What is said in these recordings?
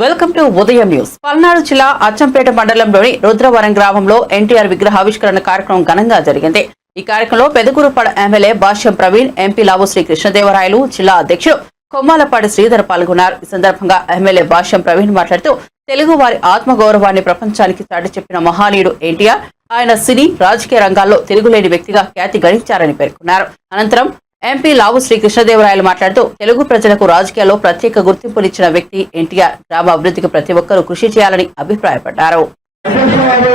Welcome to Udayam news. Palnadu జిల్లా అచ్చంపేట మండలంలోని రుద్రవరం గ్రామంలో ఎన్టీఆర్ విగ్రహ ఆవిష్కరణ కార్యక్రమం ఘనంగా జరిగింది. ఈ కార్యక్రమంలో పెదకూరుపాడ ఎమ్మెల్యే భాష్యం ప్రవీణ్ ఎంపీ లావు శ్రీ కృష్ణదేవరాయలు జిల్లా అధ్యక్షుడు కొమ్మాలపాటి శ్రీధర్ పాల్గొన్నారు. ఈ సందర్భంగా ఎమ్మెల్యే భాష్యం ప్రవీణ్ మాట్లాడుతూ తెలుగు వారి ఆత్మగౌరవాన్ని ప్రపంచానికి చాటి చెప్పిన మహానీయుడు ఎన్టీఆర్ ఆయన సినీ రాజకీయ రంగాల్లో తిరుగులేని వ్యక్తిగా ఖ్యాతి గణించారని పేర్కొన్నారు. అనంతరం ఎంపీ లావు శ్రీకృష్ణదేవరాయలు మాట్లాడుతూ తెలుగు ప్రజలకు రాజకీయాల్లో ప్రత్యేక గుర్తింపునిచ్చిన వ్యక్తి ఎన్టీఆర్. గ్రామ అభివృద్ధికి ప్రతి ఒక్కరూ కృషి చేయాలని అభిప్రాయపడ్డారు. అధ్యక్షురాలు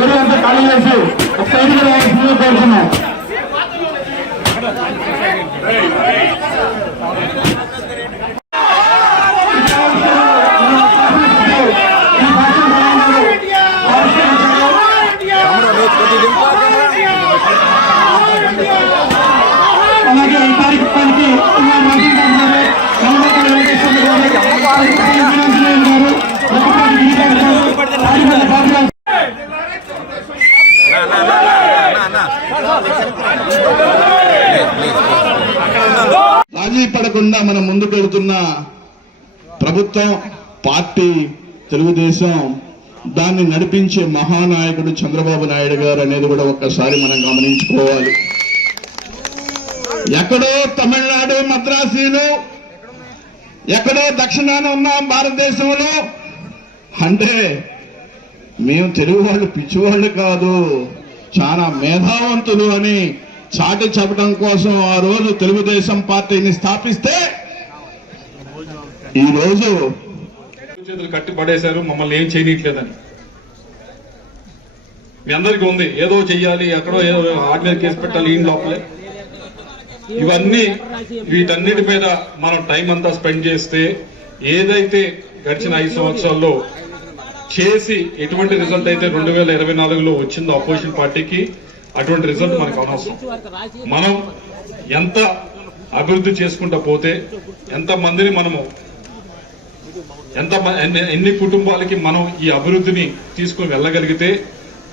ఏరియా అంతా ఖాళీ చేసి ఒక సైడ్ కూడా కోరుతున్నాం. కాకుండా మనం ముందుకు వెళ్తున్న ప్రభుత్వం పార్టీ తెలుగుదేశం దాన్ని నడిపించే మహానాయకుడు చంద్రబాబు నాయుడు గారు అనేది కూడా ఒక్కసారి మనం గమనించుకోవాలి. ఎక్కడో తమిళనాడు మద్రాసీలు ఎక్కడో దక్షిణాన ఉన్న భారతదేశంలో అంటే మేము తెలుగు వాళ్ళు పిచ్చివాళ్ళు కాదు చాలా మేధావంతులు అని చాటి చెప్పడం కోసం ఆ రోజు తెలుగుదేశం పార్టీని స్థాపిస్తే ఈ రోజు చేతులు కట్టి పడేశారు మమ్మల్ని ఏం చేయట్లేదని మీ అందరికీ ఉంది ఏదో చెయ్యాలి ఎక్కడో ఏదో ఆడి కేసు పెట్టాలి ఈ లోపలే. ఇవన్నీ వీటన్నిటి మీద మనం టైం అంతా స్పెండ్ చేస్తే ఏదైతే గడిచిన ఐదు సంవత్సరాల్లో చేసి ఎటువంటి రిజల్ట్ అయితే రెండు వేల ఇరవై నాలుగులో వచ్చిందో అపోజిషన్ పార్టీకి అటువంటి రిజల్ట్ మనకు అనవసరం మనం ఎంత అభివృద్ధి చేసుకుంటా పోతే ఎంత మందిని మనము ఎంత ఎన్ని- కుటుంబాలకి మనం ఈ అభివృద్ధిని తీసుకుని వెళ్ళగలిగితే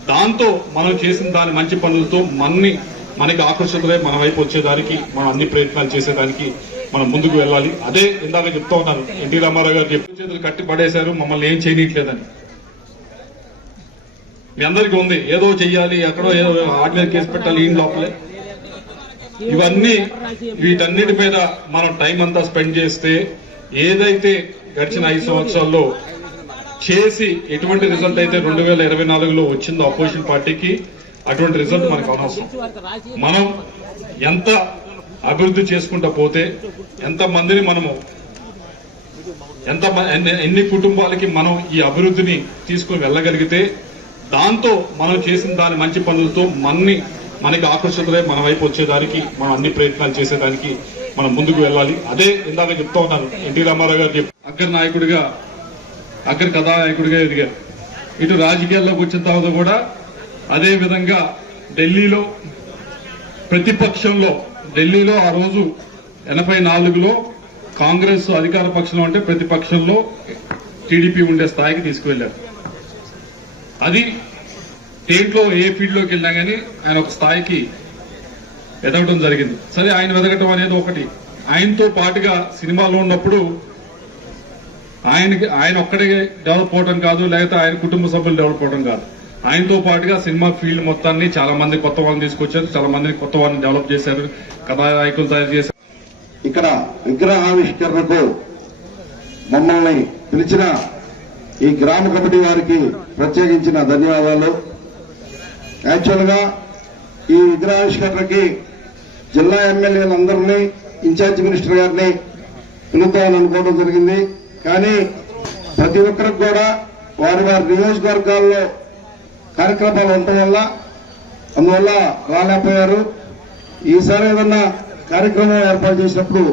దాంతో మనం చేసిన దాని మంచి పనులతో మన్ని మనకి ఆకర్షితులై మన వైపు వచ్చేదానికి మనం అన్ని ప్రయత్నాలు చేసేదానికి మనం ముందుకు వెళ్ళాలి. అదే ఇందాక చెప్తా ఉన్నాను ఎన్టీ రామారావు గారు చెప్పు చేతులు కట్టి పడేశారు మమ్మల్ని ఏం చేయనీయట్లేదని. మీ అందరికీ ఉంది. ఏదో చెయ్యాలి ఎక్కడో ఏదో హార్డ్వేర్ కేసు పెట్టాలి ఈ లోపలే. ఇవన్నీ వీటన్నిటి మీద మనం టైం అంతా స్పెండ్ చేస్తే ఏదైతే గడిచిన ఐదు సంవత్సరాల్లో చేసి ఎటువంటి రిజల్ట్ అయితే రెండు వేల ఇరవై నాలుగులో వచ్చిందో అపోజిషన్ పార్టీకి అటువంటి రిజల్ట్ మనకు అనవసరం. మనం ఎంత అభివృద్ధి చేసుకుంటా పోతే ఎంత మందిని మనము ఎంత ఎన్ని- ఎన్ని కుటుంబాలకి మనం ఈ అభివృద్ధిని తీసుకుని వెళ్ళగలిగితే దాంతో మనం చేసిన దాని మంచి పనులతో మనని మనకి ఆకర్షితులై మన వైపు వచ్చేదానికి మనం అన్ని ప్రయత్నాలు చేసేదానికి మనం ముందుకు వెళ్ళాలి. అదే ఇందాక చెప్తా ఉన్నాను ఎన్టీ రామారావు గారు చెప్పి అగ్ర నాయకుడిగా అగ్ర కథానాయకుడిగా ఎదిగారు. ఇటు రాజకీయాల్లోకి వచ్చిన తర్వాత కూడా అదే విధంగా ఢిల్లీలో ప్రతిపక్షంలో ఢిల్లీలో ఆ రోజు ఎనభై నాలుగులో కాంగ్రెస్ అధికార పక్షంలో అంటే ప్రతిపక్షంలో టీడీపీ ఉండే స్థాయికి తీసుకువెళ్ళారు అది దేంట్లో ఏ ఫీల్డ్లోకి వెళ్ళినా కానీ ఆయన ఒక స్థాయికి ఎదగడం జరిగింది. సరే ఆయన వెదగటం అనేది ఒకటి. ఆయనతో పాటుగా సినిమాలో ఉన్నప్పుడు ఆయనకి ఆయన ఒక్కడే డెవలప్ అవడం కాదు లేకపోతే ఆయన కుటుంబ సభ్యులు డెవలప్ అవడం కాదు. ఆయనతో పాటుగా సినిమా ఫీల్డ్ మొత్తాన్ని చాలా మంది కొత్త వాళ్ళని తీసుకొచ్చారు చాలా మందిని కొత్త వాళ్ళని డెవలప్ చేశారు కథానాయకులు తయారు చేశారు. ఇక్కడ విగ్రహావిష్కరణకు మమ్మల్ని పిలిచిన ఈ గ్రామ కమిటీ వారికి ప్రత్యేకించిన ధన్యవాదాలు. యాక్చువల్గా ఈ విగ్రహావిష్కరణకి జిల్లా ఎమ్మెల్యేలందరినీ ఇన్ఛార్జ్ మినిస్టర్ గారిని పిలుద్దామని అనుకోవడం జరిగింది. కానీ ప్రతి ఒక్కరికి కూడా వారి వారి నియోజకవర్గాల్లో కార్యక్రమాలు ఉండటం వల్ల అందువల్ల రాలేకపోయారు. ఈసారి ఏదన్నా కార్యక్రమం ఏర్పాటు చేసినప్పుడు